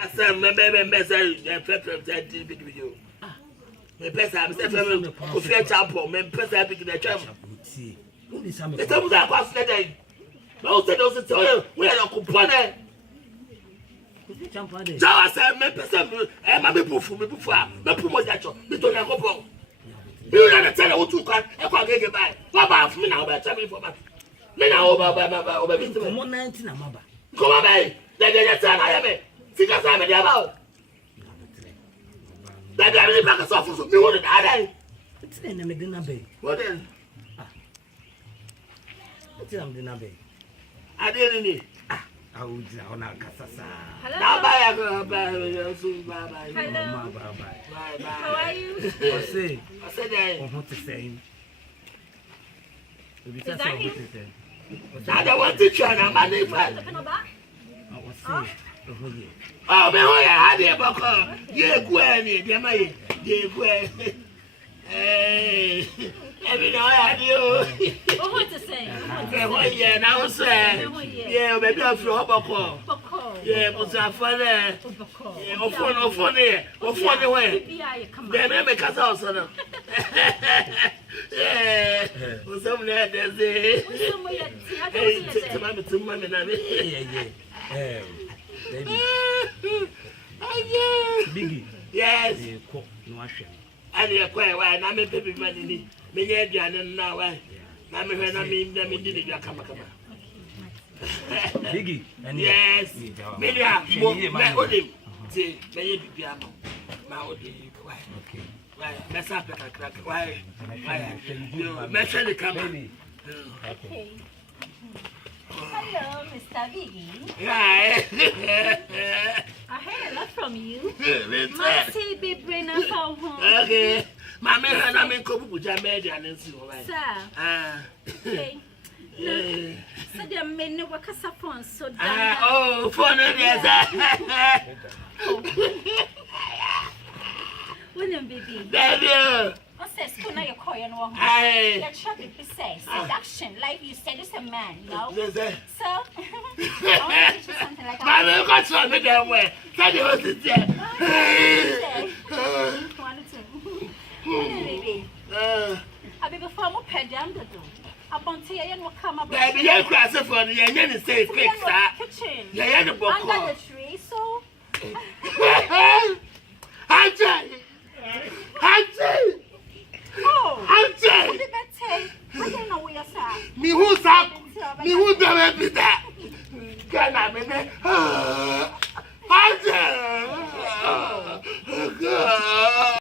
I said, my baby, message, and pepper, that video. My person, I'm saying, for fair chapel, my person, I'm picking a chapel. It's a good day. No, they don't tell you, we are not complaining. So I said, my person, and my people for me before, my promoter, me to the couple. You don't tell you what you can, I can't get by. What about me now? About me for my. Me now over 19 amaba. Come on, baby. They get a I am it. See us, I'm about. That I really back us off for me. What did I? It's an Medina Bay. What then? What's in Medina Bay? I didn't need. I would on our Casasa. Hello. Bye. Hello. Bye. How are you? I said, I want to say. Is that him? I don't want to try now, my neighbor. I was saying, oh, man, I had a buckle. Yeah, Gwen, dear my dear Gwen. Hey, every know I had you. What want to say? Yeah, now say, yeah, maybe I'll throw a buckle. Yeah, but I'm funny. Yeah, funny way. Then make us also. Yeah, what's up there? There's Biggie. Yes. And you're quite right. I'm a baby money. Me, and now I. I'm a mean, let me did it. Come. Biggie. Yes. Media, my old. See, may be my old. Okay. Let's have a crack. Why? Mention the camera. Okay. Hello, Mr. Biggie. Hi. I heard a lot from you. My baby brain and home. Okay. Mammy, I'm in Kobuja Media and see. Sir. Okay. So there may no work as a phone, so oh, phone, yes. William baby. Baby. What says Kuna your coy and one? That shall be precise. Seduction, like you said, it's a man, no? So, I want to teach you something like that. My got something that way. Tell you what to say. One, two. Baby. I'll be before more ped down the door. Upon tea and will come up. Baby, you're crossing for the end and say, quick, sir. Kitchen. Yeah, the book. Under the tree.